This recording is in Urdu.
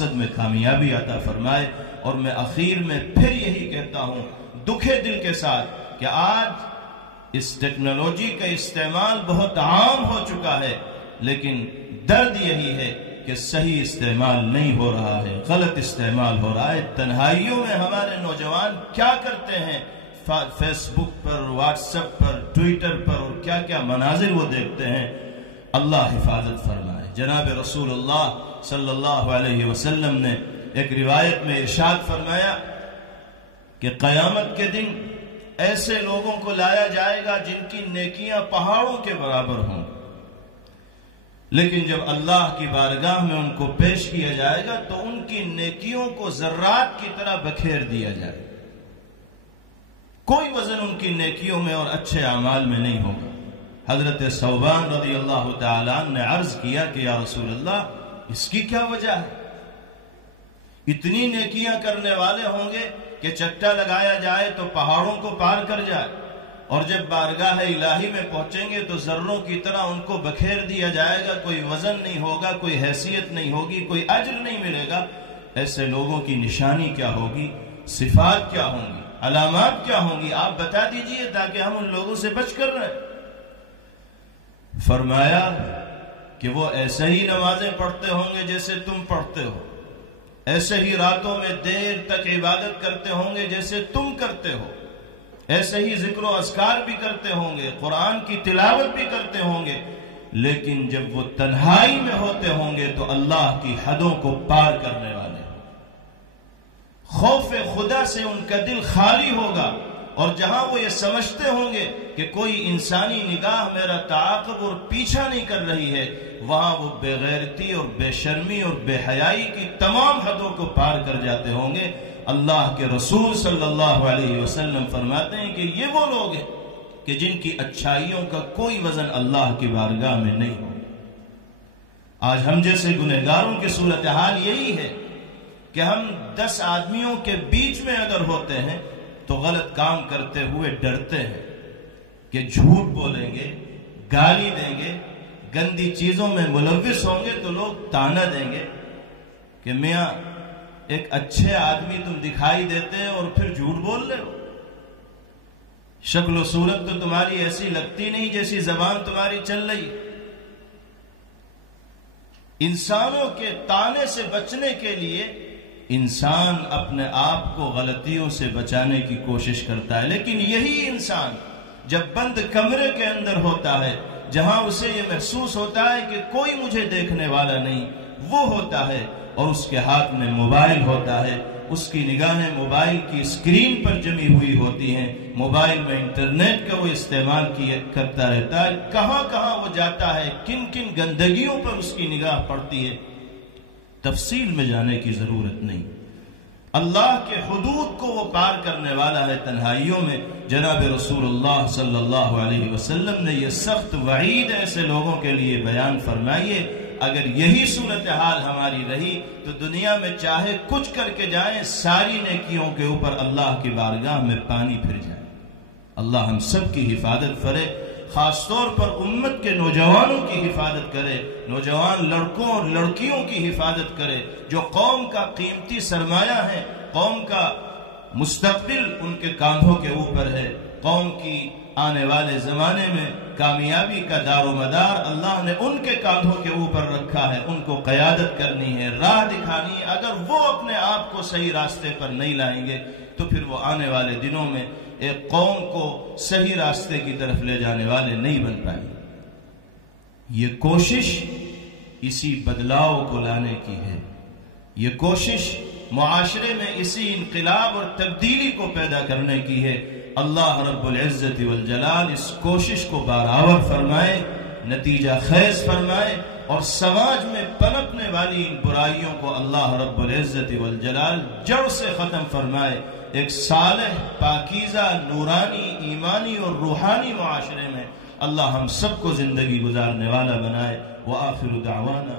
مقصد میں کامیابی عطا فرمائے۔ اور میں اخیر میں پھر یہی کہتا ہوں دکھے دل کے ساتھ کہ آج اس ٹیکنالوجی کا استعمال بہت عام ہو چکا ہے، لیکن درد یہی ہے کہ صحیح استعمال نہیں ہو رہا ہے، غلط استعمال ہو رہا ہے۔ تنہائیوں میں ہمارے نوجوان کیا کرتے ہیں، فیس بک پر، واٹس ایپ پر، ٹویٹر پر، اور کیا کیا مناظر وہ دیکھتے ہیں۔ اللہ حفاظت فرمائے۔ جناب رسول اللہ صلی اللہ علیہ وسلم نے ایک روایت میں ارشاد فرمایا کہ قیامت کے دن ایسے لوگوں کو لایا جائے گا جن کی نیکیاں پہاڑوں کے برابر ہوں، لیکن جب اللہ کی بارگاہ میں ان کو پیش کیا جائے گا تو ان کی نیکیوں کو ذرات کی طرح بکھیر دیا جائے، کوئی وزن ان کی نیکیوں میں اور اچھے اعمال میں نہیں ہوگا۔ حضرت ثوبان رضی اللہ تعالیٰ عنہ نے عرض کیا کہ یا رسول اللہ اس کی کیا وجہ ہے؟ اتنی نیکیاں کرنے والے ہوں گے کہ چٹا لگایا جائے تو پہاڑوں کو پار کر جائے، اور جب بارگاہ الہی میں پہنچیں گے تو ذروں کی طرح ان کو بکھیر دیا جائے گا، کوئی وزن نہیں ہوگا، کوئی حیثیت نہیں ہوگی، کوئی اجر نہیں ملے گا۔ ایسے لوگوں کی نشانی کیا ہوگی، صفات کیا ہوں گی، علامات کیا ہوں گی، آپ بتا دیجئے تاکہ ہم ان لوگوں سے بچ کر رہیں۔ فرمایا کہ وہ ایسے ہی نمازیں پڑھتے ہوں گے جیسے تم پڑھتے ہو، ایسے ہی راتوں میں دیر تک عبادت کرتے ہوں گے جیسے تم کرتے ہو، ایسے ہی ذکر و اذکار بھی کرتے ہوں گے، قرآن کی تلاوت بھی کرتے ہوں گے، لیکن جب وہ تنہائی میں ہوتے ہوں گے تو اللہ کی حدوں کو پار کرنے والے، خوف خدا سے ان کا دل خالی ہوگا، اور جہاں وہ یہ سمجھتے ہوں گے کہ کوئی انسانی نگاہ میرا تعاقب اور پیچھا نہیں کر رہی ہے، وہاں وہ بے غیرتی اور بے شرمی اور بے حیائی کی تمام حدوں کو پار کر جاتے ہوں گے۔ اللہ کے رسول صلی اللہ علیہ وسلم فرماتے ہیں کہ یہ وہ لوگ ہیں کہ جن کی اچھائیوں کا کوئی وزن اللہ کی بارگاہ میں نہیں ہو۔ آج ہم جیسے گنہگاروں کی صورتحال یہی ہے کہ ہم 10 آدمیوں کے بیچ میں اگر ہوتے ہیں تو غلط کام کرتے ہوئے ڈرتے ہیں کہ جھوٹ بولیں گے، گالی دیں گے، گندی چیزوں میں ملوث ہوں گے تو لوگ طعنہ دیں گے کہ میاں ایک اچھے آدمی تم دکھائی دیتے اور پھر جھوٹ بول رہے ہو، شکل و صورت تو تمہاری ایسی لگتی نہیں جیسی زبان تمہاری چل رہی۔ انسانوں کے طعنے سے بچنے کے لیے انسان اپنے آپ کو غلطیوں سے بچانے کی کوشش کرتا ہے، لیکن یہی انسان جب بند کمرے کے اندر ہوتا ہے، جہاں اسے یہ محسوس ہوتا ہے کہ کوئی مجھے دیکھنے والا نہیں، وہ ہوتا ہے اور اس کے ہاتھ میں موبائل ہوتا ہے، اس کی نگاہیں موبائل کی اسکرین پر جمی ہوئی ہوتی ہیں، موبائل میں انٹرنیٹ کا وہ استعمال کرتا رہتا ہے، کہاں کہاں وہ جاتا ہے، کن کن گندگیوں پر اس کی نگاہ پڑتی ہے، تفصیل میں جانے کی ضرورت نہیں۔ اللہ کے حدود کو وہ پار کرنے والا ہے تنہائیوں میں۔ جناب رسول اللہ صلی اللہ علیہ وسلم نے یہ سخت وعید ایسے لوگوں کے لیے بیان فرمائیے، اگر یہی صورتحال ہماری رہی تو دنیا میں چاہے کچھ کر کے جائیں، ساری نیکیوں کے اوپر اللہ کی بارگاہ میں پانی پھر جائے۔ اللہ ہم سب کی حفاظت کرے، خاص طور پر امت کے نوجوانوں کی حفاظت کرے، نوجوان لڑکوں اور لڑکیوں کی حفاظت کرے جو قوم کا قیمتی سرمایہ ہے، قوم کا مستقبل ان کے کاندھوں کے اوپر ہے، قوم کی آنے والے زمانے میں کامیابی کا دار و مدار اللہ نے ان کے کاندھوں کے اوپر رکھا ہے، ان کو قیادت کرنی ہے، راہ دکھانی ہے۔ اگر وہ اپنے آپ کو صحیح راستے پر نہیں لائیں گے تو پھر وہ آنے والے دنوں میں ایک قوم کو صحیح راستے کی طرف لے جانے والے نہیں بن پائیں گے۔ یہ کوشش اسی بدلاؤ کو لانے کی ہے، یہ کوشش معاشرے میں اسی انقلاب اور تبدیلی کو پیدا کرنے کی ہے۔ اللہ رب العزت والجلال اس کوشش کو بارآور فرمائے، نتیجہ خیز فرمائے، اور سماج میں پنپنے والی ان برائیوں کو اللہ رب العزت والجلال جڑ سے ختم فرمائے، ایک صالح، پاکیزہ، نورانی، ایمانی اور روحانی معاشرے میں اللہ ہم سب کو زندگی گزارنے والا بنائے۔ وآخر دعوانا